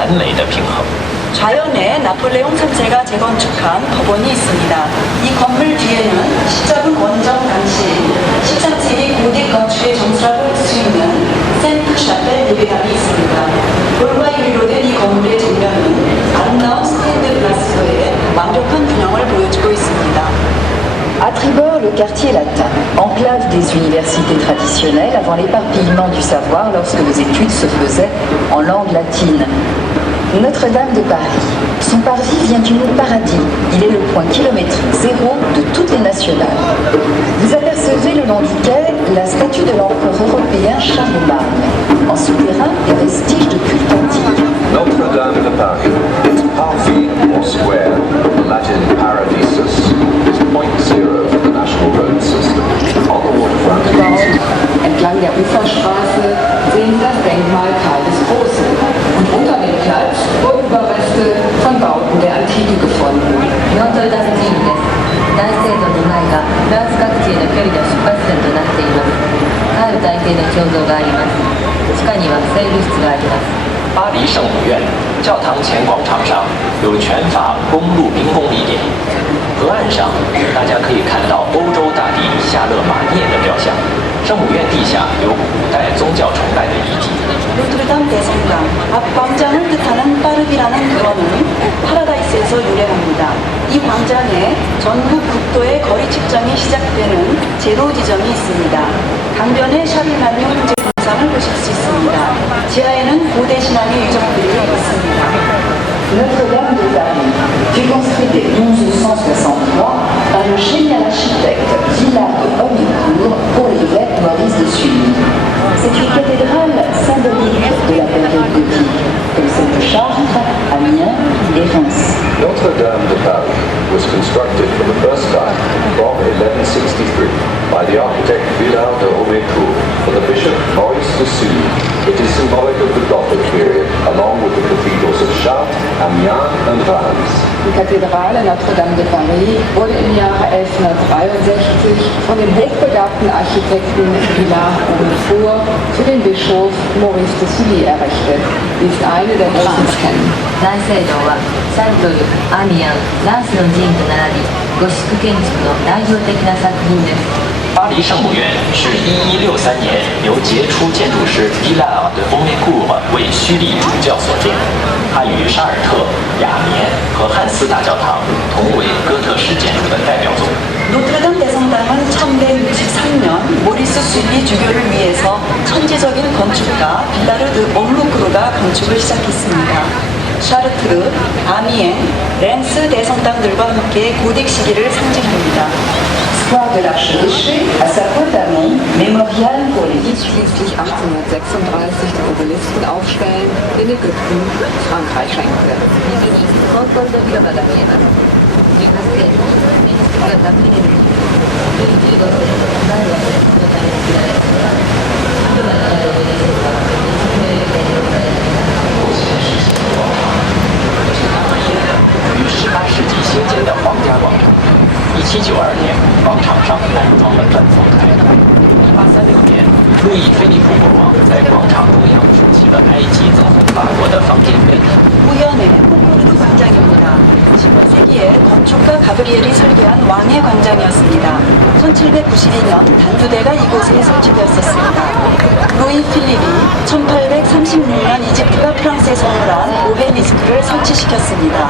完美的平衡。 좌연에 나폴레옹 3세가 재건축한 법원이 있습니다. 이 건물 뒤에는 시작은 원정 당시 13세기 고딕 건축의 정수라고 할 수 있는 센트 샤펠 예배당이 있습니다. 돌과 유리로 된 이 건물의 정면은 아름다운 스테인드 글라스로의 완벽한 균형을 보여주고 있습니다. À tribord, le quartier latin, enclave des universités traditionnelles avant l'éparpillement du savoir lorsque les études se faisaient en langue latine. Notre-Dame de Paris. Son parvis vient du mot paradis. Il est le point kilométrique zéro de toutes les nationales. Vous apercevez le long du quai la statue de l'empereur européen Charlemagne. En souterrain, des vestiges de culte antique. Notre-Dame de Paris, its parvis or square, Latin paradisus, is point zero for the national road system. On the waterfront, entlang der Uferstraße sehen Sie das Denkmal Karl des Großen. Und unter dem Platz wurden Überreste von Bauten der Antike gefunden. Notre-Dame 寺院です。大聖堂の前がフランス各地への距離の出発点となっています。カール大帝の彫像があります。地下にはセール室があります。巴黎圣母院教堂前广场上有全法公路民工礼点，河岸上大家可以看到欧洲大帝夏勒马涅的雕像。圣母院地下有古代宗教崇拜的遗迹。 노트르담 대성당, 앞 광장을 뜻하는 파르비라는 근원은 파라다이스에서 유래합니다. 이 광장에 전국 국도의 거리 측정이 시작되는 제로 지점이 있습니다. 강변에 샤를마뉴 황제 동상을 보실 수 있습니다. 지하에는 고대 신앙의 유적들이 있습니다. Notre-Dame de Paris fut construite dès 1263 par le génial architecte Villard de Homicourt pour l'évêque Maurice de Sully. C'est une cathédrale symbolique de la période gothique, comme celle de Chartres, Amiens et Reims. Notre-Dame de Paris was constructed for the first time from 1163 by the architect Villard de Homicourt for the bishop Maurice de Sully. It is symbolic of the Gothic period, along with the cathedrals of Chartres, Amiens and Reims. Die Kathedrale Notre-Dame de Paris wurde im Jahre 1163 von dem hochbegabten Architekten Villard Homicourt für den Bischof Maurice de Sully errichtet. Sie ist eine der großen kennen. 大聖堂はサントル、アミアン、ランスの寺院と並びゴシック建築の代表的な作品です。 巴黎圣母院是1163年由杰出建筑师伊拉尔的欧梅库尔为虚立主教所建，它与沙尔特、雅眠和汉斯大教堂同为哥特式建筑的代表作。 노트르담 대성당은 1163년 모리스 슐리 주교를 위해서 천재적인 건축가 빌라르 드 옴루크루가 건축을 시작했습니다. 샤르트르, 아미엥, 렌스 대성당들과 함께 고딕 시기를 상징합니다. Square de l'Archevêché, à sa pointe amont, mémorial pour les Ließ schließlich 1836 den Obelisken aufstellen, den Ägypten Frankreich schenkte. 右にコンコルド広場が見えます。18世紀に演出がダブリエルにルイ15世バルアスのために作られました。広場のあるオベリスクは説明予定でございます。 于18世纪兴建的皇家广场。1792年，广场上安装了断层台。1836年，路易菲利普国王在广场中央竖起了埃及赠送法国的方尖碑。 우연의 콘코르드 광장입니다. 15세기에 건축가 가브리엘이 설계한 왕의 광장이었습니다. 1792년 단두대가 이곳에 설치되었었습니다. 루이 필립이 1836년 이집트가 프랑스에 선물한 오벨리스크를 설치시켰습니다.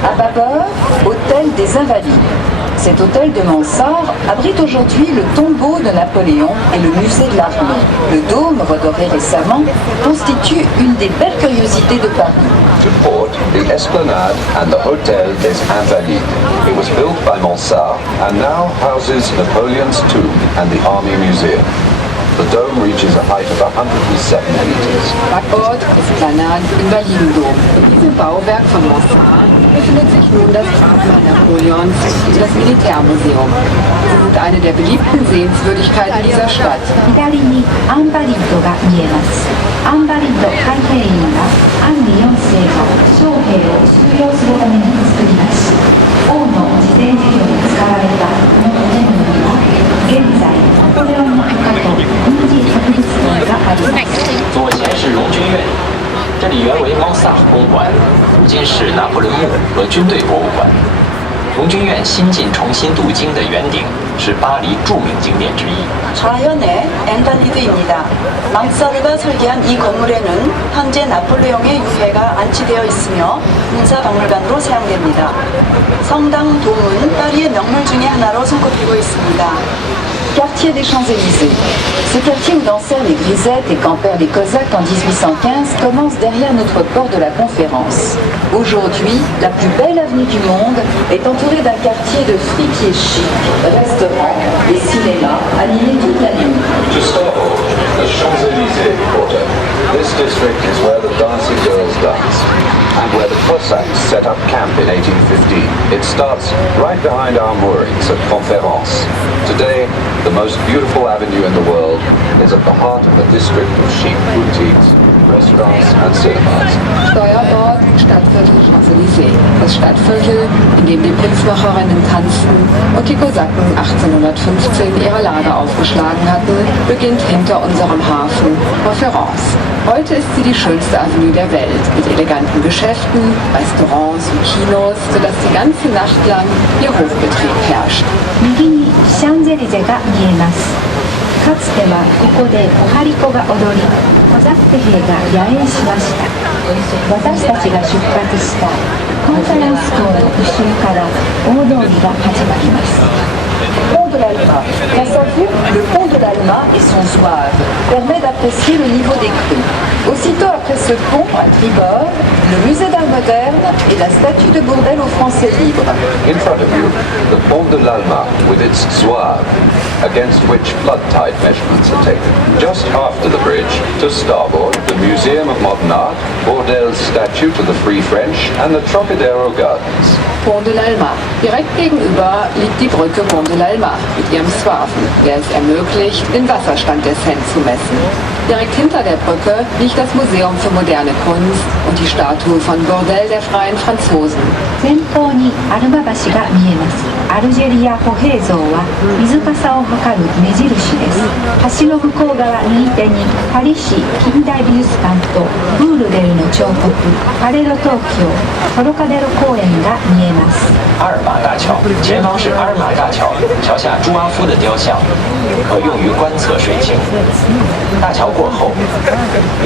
À bâbord, hôtel des Invalides. Cet hôtel de mansarde abrite aujourd'hui le tombeau de Napoléon et le musée de l'armée. Le dôme, redoré récemment, constitue une des belles curiosités de Paris. To port, the Esplanade and the Hôtel des Invalides. It was built by Mansart and now houses Napoleon's tomb and the Army Museum. The dome reaches a height of 107 meters. Backbord, Esplanade, Invalidendom. In diesem Bauwerk von Mansart befindet sich nun das Grabmal Napoleons und das Militärmuseum. Sie sind eine der beliebten Sehenswürdigkeiten dieser Stadt. 左にアンバリッドが見えます。アンバリッド海兵員がアンリ4世が将兵を収容するために作りました。王の自然事業に使われたこの建物には現在ナポレオンの墓と軍事博物館があります。左前是荣军军院，这里原为猫萨公馆，如今是拿破仑墓和军队博物馆。荣军院新近重新镀金的圆顶是巴黎著名景点之一。 좌현의 앵발리드입니다. 맘사르가 설계한 이 건물에는 현재 나폴레옹의 유해가 안치되어 있으며 문사박물관으로 사용됩니다. 성당 동은 파리의 명물 중에 하나로 손꼽히고 있습니다. Quartier des Champs-Élysées. Ce quartier où dansèrent les grisettes et campèrent les cosaques en 1815 commence derrière notre port de la Conférence. Aujourd'hui, la plus belle avenue du monde est entourée d'un quartier de fripiers chics, restaurants et cinémas animés toute la nuit. To starboard, the Champs-Élysées quarter. This district is where the dancing girls dance, and where the Cossacks set up camp in 1815. It starts right behind our moorings at Conférence. Today, the most beautiful avenue in the world is at the heart of a district of chic boutiques, restaurants and cinemas. Steuerbord Stadtviertel Champs-Élysées. Das Stadtviertel, in dem die Prinzmacherinnen tanzten und die Kosaken 1815 ihre Lager aufgeschlagen hatten, beginnt hinter unserem Hafen Conférence. Heute ist sie die schönste Avenue der Welt mit eleganten Geschäften, Restaurants und Kinos, sodass die ganze Nacht lang hier Hochbetrieb herrscht. 右にシャンゼリゼが見えます。かつてはここでおはりこが踊り、コザック兵が野営しました。私たちが出発したコンファレンス港の後ろから大通りが始まります。 Pont de l'Alma. Face à vous, le pont de l'Alma et son zouave permet d'apprécier le niveau des crues. Aussitôt après ce pont, à tribord, le musée d'art moderne et la statue de Bourdelle aux Français libres. In front of you, the Pont de l'Alma with its zouave, against which flood tide measurements are taken. Just after the bridge, to starboard, the Museum of Modern Art, Bourdelle's statue to the Free French, and the Trocadero Gardens. Pont de l'Alma. Direkt gegenüber liegt die Brücke Pont de l'Alma mit ihrem Zwaven, der es ermöglicht, den Wasserstand der Seine zu messen. Direkt hinter der Brücke liegt das Museum für moderne Kunst und die Statue von Bourdelle der freien Franzosen. 前方にアルマ橋が見えます。アルジェリア歩兵像は水かさを測る目印です。橋の向こう側右手にパリ市近代美術館とブールデルの彫刻パレロ東京トロカデロ公園が見えます。阿尔玛大桥前方是阿尔玛大桥，桥下朱阿夫的雕像，可用于观测水情。大桥过后，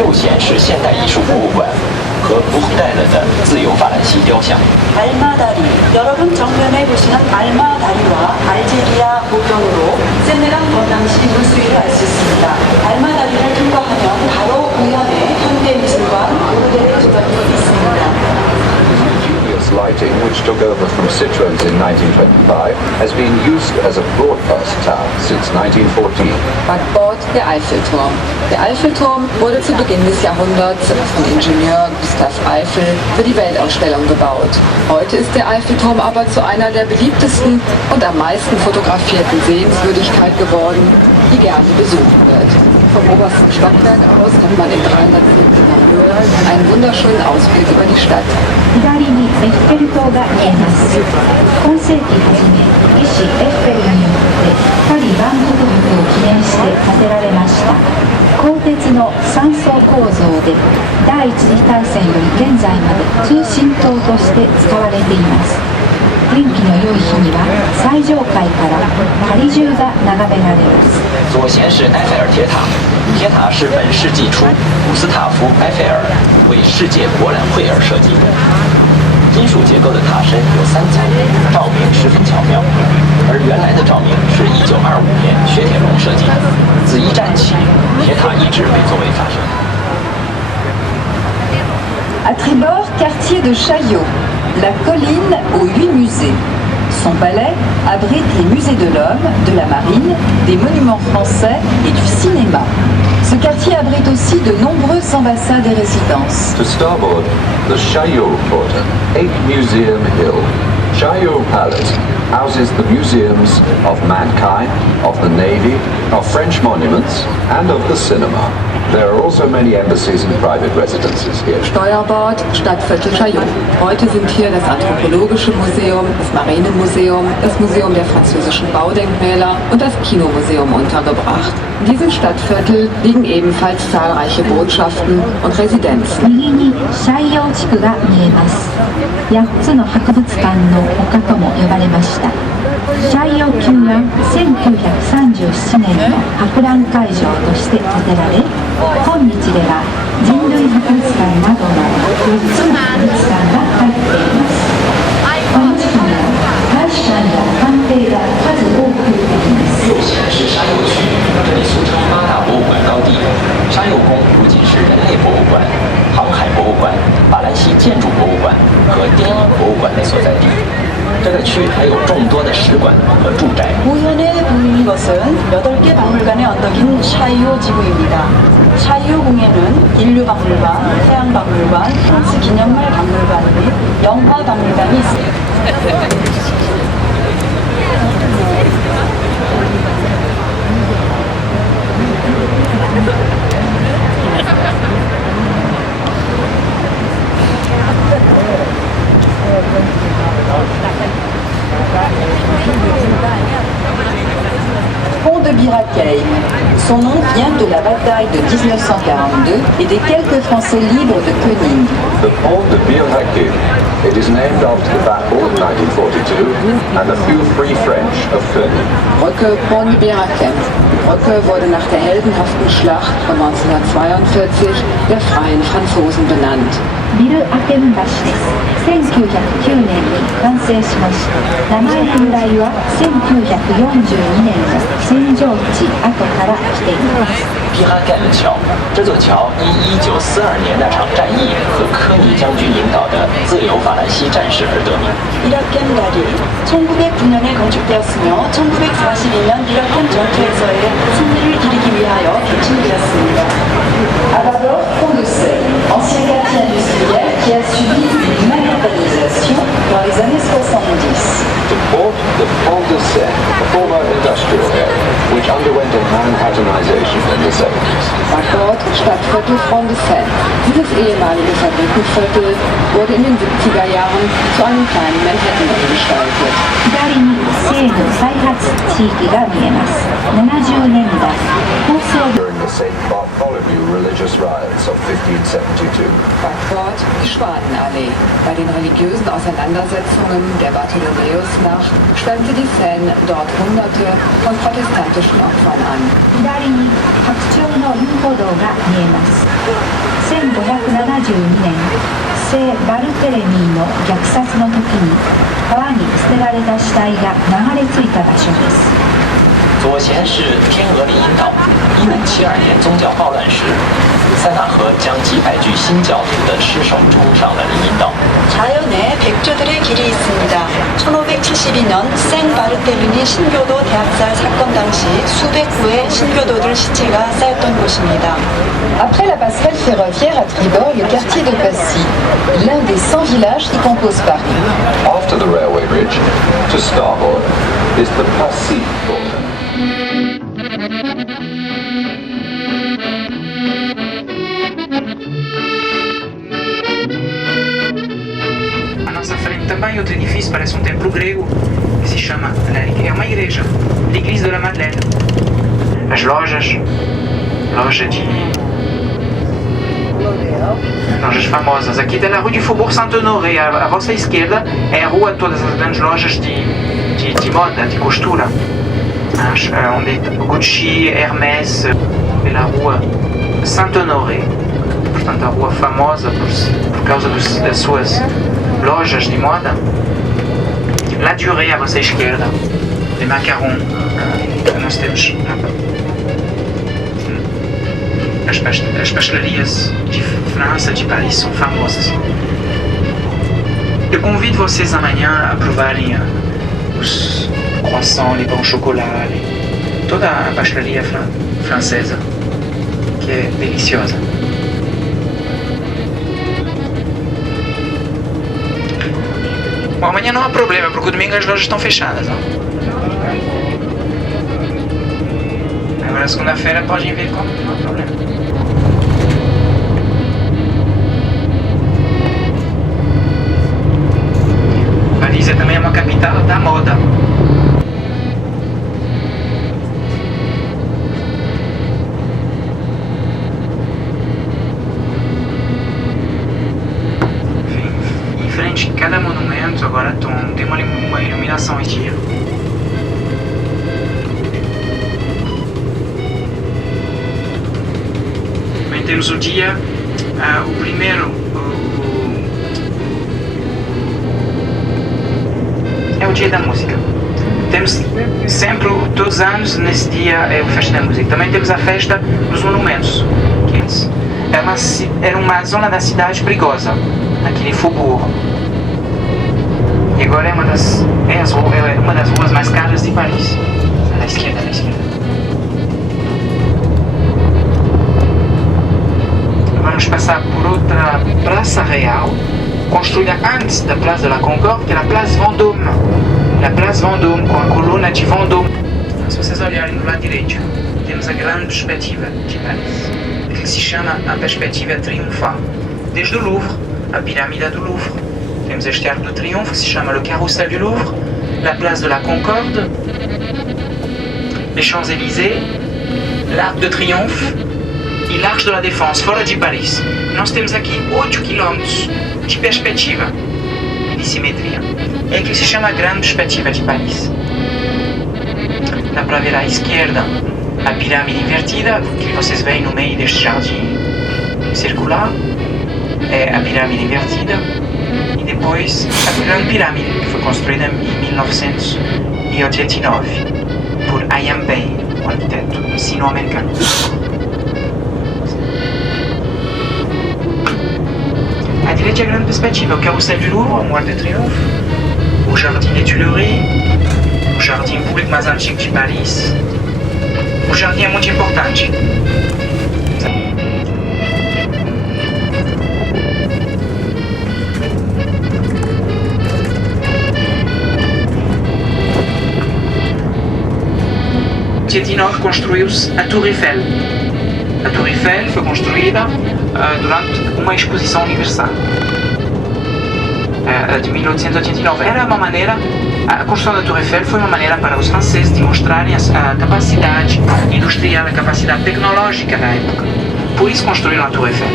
右显是现代艺术博物馆和布赫代勒的自由法兰西雕像。 알마다리. 여러분 정면에 보시는 알마다리와 알제리아 보경으로 세네강 건당시 물수위를 알 수 있습니다. 알마다리를 통과하면 바로 우연에 현대미술관 보르데르 조각이 있습니다. Lighting, which took over from Citroën's in 1925, has been used as a broadcast tower since 1914. Backbord der Eiffelturm. Der Eiffelturm wurde zu Beginn des Jahrhunderts von Ingenieur Gustav Eiffel für die Weltausstellung gebaut. Heute ist der Eiffelturm aber zu einer der beliebtesten und am meisten fotografierten Sehenswürdigkeiten geworden, die gerne besucht wird. Vom obersten Stockwerk aus hat man in 340er Höhe einen wunderschönen Ausblick über die Stadt. 左にエッフェル塔が見えます。今世紀初め、医師エッフェルによってパリ万国博を記念して建てられました。鋼鉄の3層構造で第一次大戦より現在まで通信塔として使われています。天気の良い日には最上階からパリ中が眺められます。左舷是埃菲尔铁塔，铁塔是本世纪初古斯塔夫·埃菲尔为世界博览会而设计的。金属结构的塔身有3层，照明十分巧妙。而原来的照明是1925年雪铁龙设计的。自一战起，铁塔一直被作为发射。 À tribord, quartier de Chaillot, la colline aux 8 musées. Son palais abrite les musées de l'homme, de la marine, des monuments français et du cinéma. Ce quartier abrite aussi de nombreuses ambassades et résidences. To starboard, the Chaillot quarter, 8 Museum Hill. Chaillot Palace houses the museums of mankind, of the navy, of French monuments, and of the cinema. There are also many embassies and private residences here. Steuerbord, Stadtviertel Chaillot. Heute sind hier das Anthropologische Museum, das Marinemuseum, das Museum der französischen Baudenkmäler und das Kinomuseum untergebracht. In diesem Stadtviertel liegen ebenfalls zahlreiche Botschaften und Residenzen. 右にシャイヨー地区が見えます。8つの博物館の丘とも呼ばれました。シャイヨー宮は1937年の博覧会場として建てられ、今日では人類博物館などの8つの博物館が入っています。この地区には大使館や官邸が数多く出てきます。右前是山右区，这里俗称八大博物馆高地。山右宫不仅是人类博物馆、航海博物馆、法兰西建筑博物馆和滇安博物馆的所在地。这个区还有众多的使馆和住宅。 우연에 보이는 것은 8개 박물관의 언덕인 샤이오 지구입니다. 샤이오 궁에는 인류박물관, 태양박물관, 프랑스 기념물 박물관 및 영화박물관이 있습니다. Pont de Birakeim. Son nom vient de la bataille de 1942 et des quelques Français libres de Koenig. The pont de Bir Hakeim. It is named after the battle of 1942 and a few free French of Koenig. Brücke Pont de Birakeim. Die Brücke wurde nach der heldenhaften Schlacht von 1942 der Freien Franzosen benannt. ビル・アケン橋です。1909年に完成しました。名前の由来は1942年の戦場地跡から来ています。比哈盖恩桥，这座桥因1942年那场战役和科尼将军领导的自由法兰西战士而得名。 이라켄 다리 1909년에 건축되었으며 1942년 이라켄 전투에서의 승리를 기리기 위하여 개칭되었습니다. À d'abord, Pont de Seine, ancien quartier industriel qui a subi une manhattanisation dans les années 70. The Pont de Seine, a former industrial area, which underwent a Manhattanization in the 70s. Backbord, Stadtviertel Pont de Seine. Dieses ehemalige Fabrikenviertel wurde in den 70er Jahren zu einem kleinen Manhattan umgestaltet. 左に西部再発地域が見えます。70年代放送 During the St. Bartholomew religious riots of 1572. Backbord, die Schwanenallee. Bei den religiösen Auseinandersetzungen der Bartholomäusnacht stemmte die Seine dort Hunderte von protestantischen Opfern an. 左に白鳥の遊歩道が見えます。1572年聖バルテレミーの虐殺の時に川に捨てられた死体が流れ着いた場所です。左贤是天鹅林荫道。1572年宗教暴乱时，塞纳河将几百具新教徒的尸首冲上了林荫道。 자연에 백조들의 길이 있습니다. 1572년 생바르텔리니 신교도 대학살 사건 당시 수백 구의 신교도들 시체가 쌓였던 곳입니다. Après la passerelle ferroviaire à tribord, le quartier de Passy, l'un des 100 villages qui composent Paris. After the railway bridge, to starboard, is the Passy corner. À nossa frente também outro edifício, parece um templo grego, que se chama, é uma igreja, l'Église de la Madeleine. As lojas famosas. Aqui tem a Rua de Faubourg Saint-Honoré, à vossa esquerda é a rua de todas as grandes lojas de moda, de costura. Onde Gucci, Hermès, pela Rua Saint-Honoré. Portanto, a rua famosa por causa das suas lojas de moda. La Durée, à vossa esquerda, de macarons. Nós temos as pastelarias de França, de Paris, são famosas. Eu convido vocês amanhã a provarem os croissants, les bons chocolats, toda a pastelaria francesa, que é deliciosa. Bom, amanhã não há problema, porque o domingo as lojas estão fechadas. Não? Agora, segunda-feira, podem vir como, não há problema. Paris é também uma capital da moda. Enfim, em frente a cada monumento agora tem uma iluminação aqui. Também temos o dia, o primeiro. É o dia da música. Temos sempre, todos os anos, nesse dia é a festa da música. Também temos a festa dos monumentos. Que era uma zona da cidade perigosa, aquele Faubourg. E agora é uma das ruas mais caras de Paris. À esquerda, à esquerda. Vamos passar por outra praça real, construída antes da Place de la Concorde, que é a Place Vendôme. A Place Vendôme, com a coluna de Vendôme. Se vocês olharem do lado direito, temos a grande perspectiva de Paris, que se chama a perspectiva triunfal. Desde o Louvre, a pirâmide do Louvre, temos este arco do triunfo que se chama le Carrousel du Louvre, la Place de la Concorde, les Champs-Élysées, l'Arc de Triomphe e l'Arche de la Défense, fora de Paris. Nós temos aqui 8 km de perspectiva, de simetria. É que se chama a grande perspectiva de Paris. Dá para ver à esquerda a pirâmide invertida, que vocês veem no meio deste jardim circular. É a pirâmide invertida. E depois a grande pirâmide, que foi construída em 1989 por I.M. Pei, um arquiteto sino-americano. À direita é a grande perspectiva, o Carrousel du Louvre, o Arc de Triomphe, o Jardim des Tuileries, o jardim público mais antigo de Paris. O jardim é muito importante. Em 1989 construiu-se a Tour Eiffel. A Tour Eiffel foi construída durante uma exposição universal de 1889. Era uma maneira, a construção da Tour Eiffel foi uma maneira para os franceses demonstrarem a capacidade industrial, a capacidade tecnológica da época. Por isso construíram a Tour Eiffel,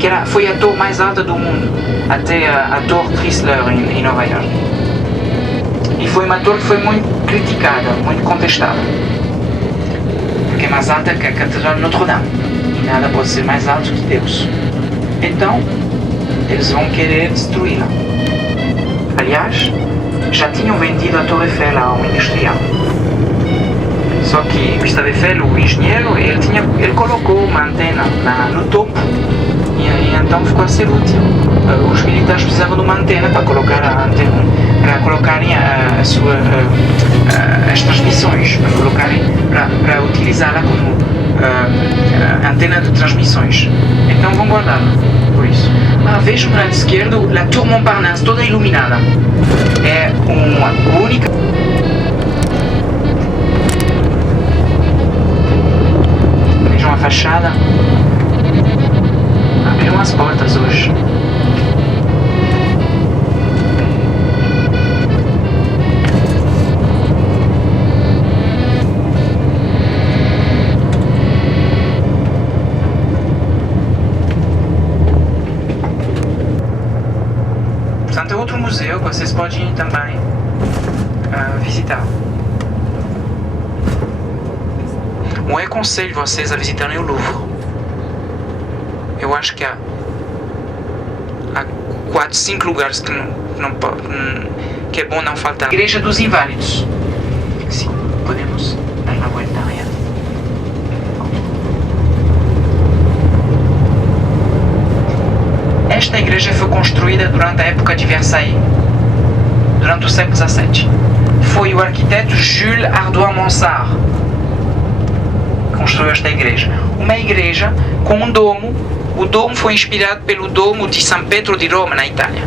que foi a torre mais alta do mundo, até a Torre Chrysler em Nova York. E foi uma torre que foi muito criticada, muito contestada, porque é mais alta que a Catedral de Notre-Dame. E nada pode ser mais alto que Deus. Então, eles vão querer destruí-la. Aliás, já tinham vendido a Torre Eiffel a um industrial. Só que Gustave Eiffel, o engenheiro, ele colocou uma antena no topo e então ficou a ser útil. Os militares precisavam de uma antena para colocar a antena, para colocarem as transmissões, para utilizá-la como antena de transmissões. Então vão guardá-la, por isso. Vejam do lado esquerdo a Tour Montparnasse, toda iluminada. É uma única. Vejam a fachada. Abriram as portas hoje. Portanto, é outro museu que vocês podem também visitar. Eu aconselho vocês a visitarem o Louvre. Eu acho que há 4, 5 lugares que é bom não faltar. A Igreja dos Inválidos. Sim, podemos dar uma volta aí. Esta igreja foi construída durante a época de Versailles, durante o século XVII. Foi o arquiteto Jules Hardouin-Mansart que construiu esta igreja. Uma igreja com um domo. O domo foi inspirado pelo domo de San Pietro di Roma, na Itália.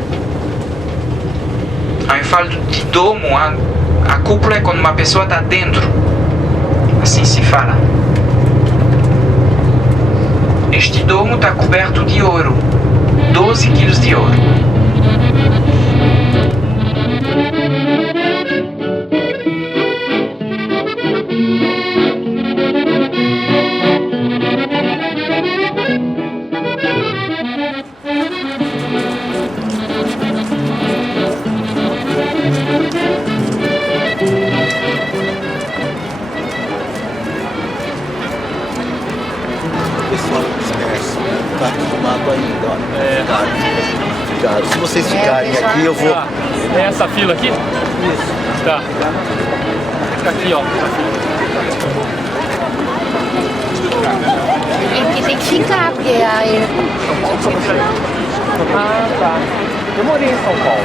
Aí eu falo de domo, a cúpula é quando uma pessoa está dentro. Assim se fala. Este domo está coberto de ouro. 12 quilos de ouro. Pessoal, esquece. Tá acostumado ainda, ó. Se vocês ficarem aqui, eu vou. É essa fila aqui? Isso. Tá. Fica aqui, ó. É que tem que ficar, porque aí. Ah, tá. Eu morei em São Paulo.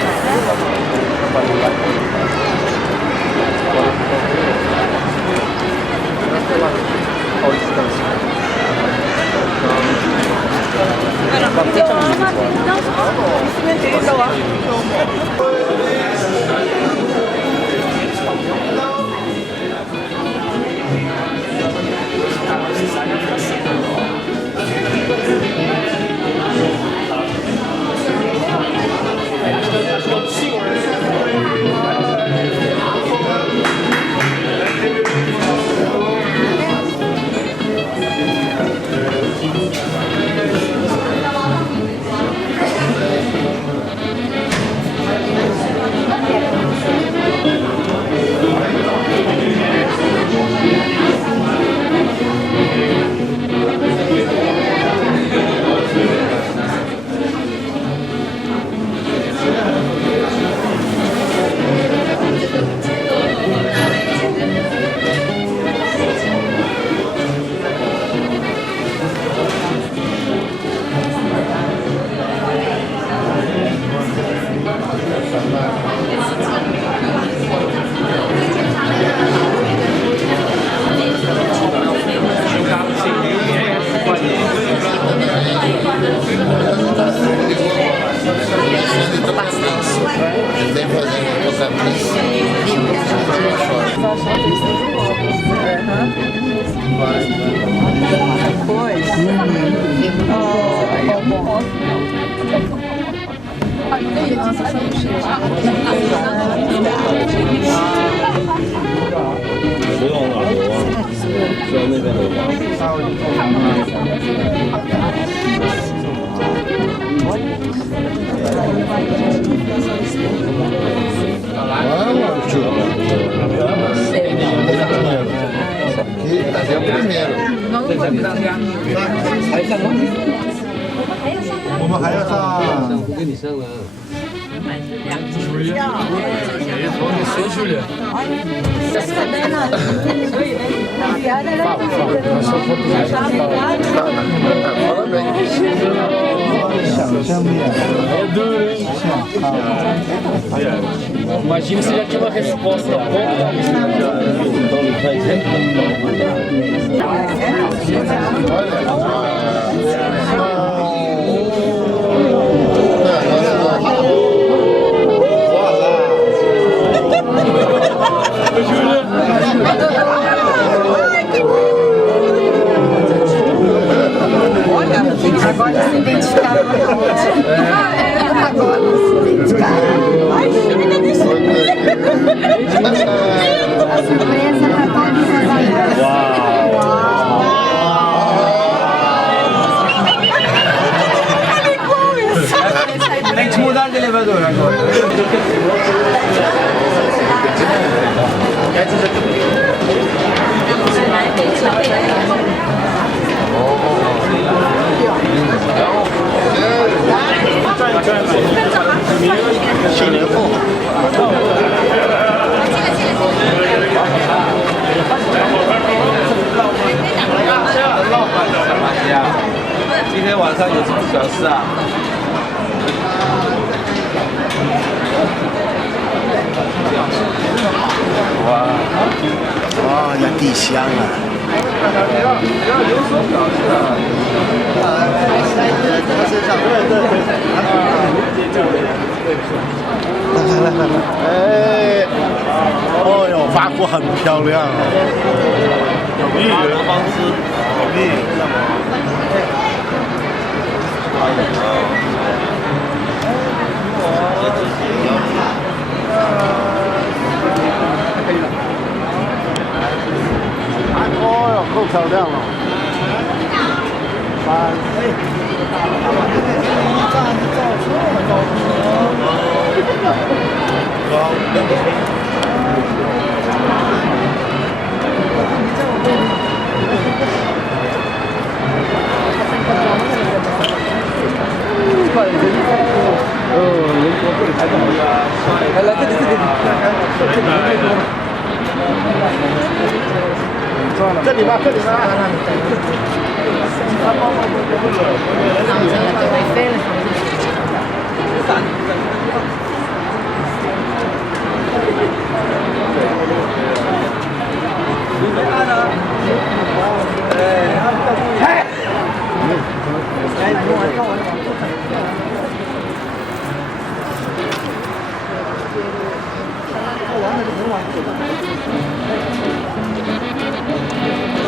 Qual a distância? Imagina se já tinha uma resposta pronta. Agora se identificaram. Agora se identificaram. Ai, chega disso. Tem que mudar de elevador agora.今天晚上有什么小事啊？哇，有地香啊！来来来来。很漂亮哦。有蜜的方式，有蜜。哦哟，够漂亮了。这里吧，这里吧。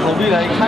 我未来看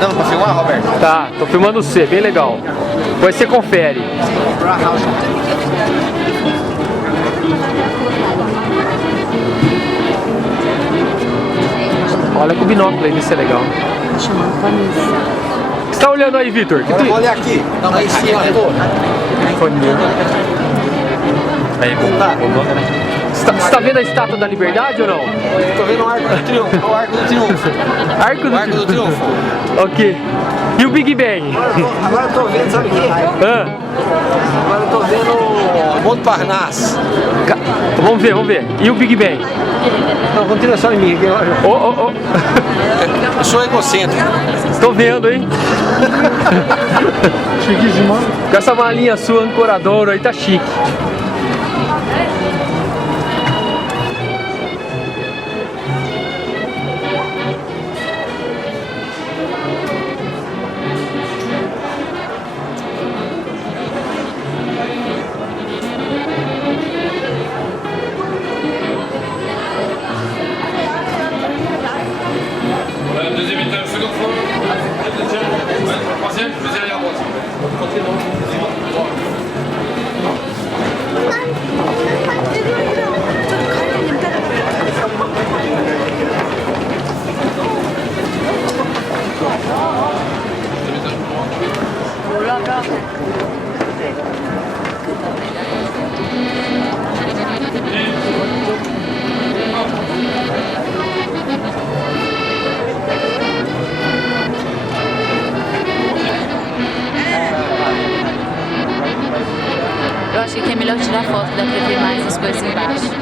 Não, pra filmar, Roberto? Tá, tô filmando você, bem legal. Depois você confere. Olha com o binóculo aí, vê se é legal. O que você tá olhando aí, Vitor? Agora eu vou olhar aqui. Não, aí sim, olha. Aí, você tá vendo a Estátua da Liberdade ou não? Tô vendo o Arco do Triunfo. O Arco do Triunfo. Arco do Triunfo? Ok. E o Big Bang? Agora eu tô vendo, sabe o quê? Agora eu tô vendo o Monte Parnasse. Vamos ver. E o Big Bang? Não, continua só em mim. Eu sou egocêntrico. Tô vendo, hein? Chiquíssimo. Com essa malinha sua ancoradora aí tá chique. Deuxième étape, seconde fois. Troisième, deuxième à droite. Eu acho que aqui é melhor tirar foto, dá pra ver mais as coisas embaixo.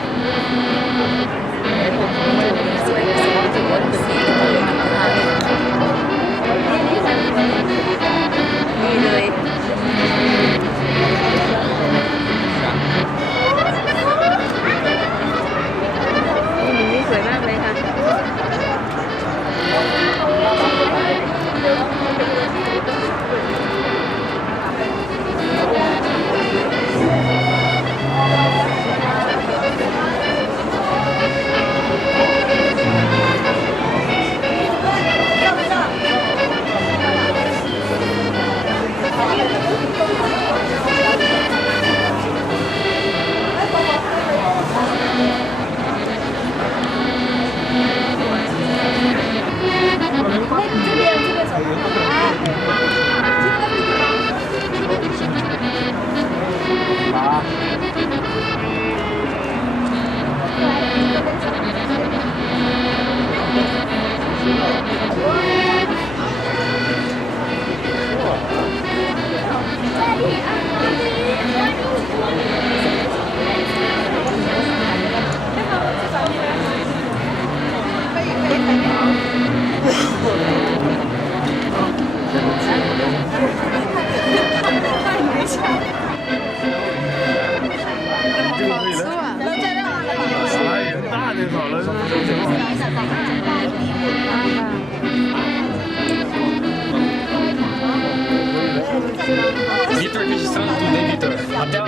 Vitor registrando tudo, hein, Vitor? Até a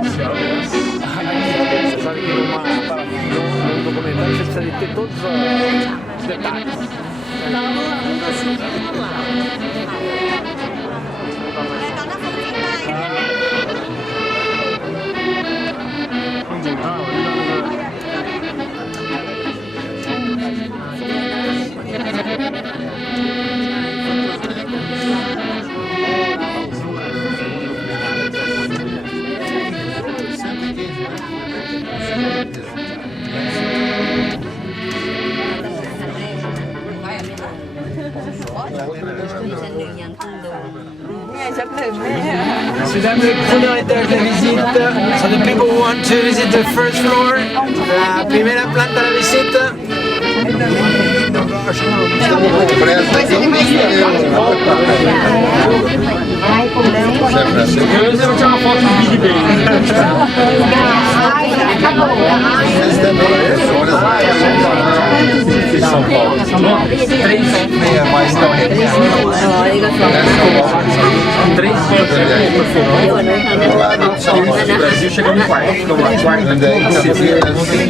oficial. Você sabe que num documentário você precisa de ter todos os detalhes. Mesdames et première étage de la visite. So the people who want to visit the first floor. La primera planta de la visita. Eu vou tirar uma foto do Big Bang. São Paulo. 3,6 mais então. 3 no Brasil chegamos no quarto. Ficamos lá, quarto. Chegamos aqui.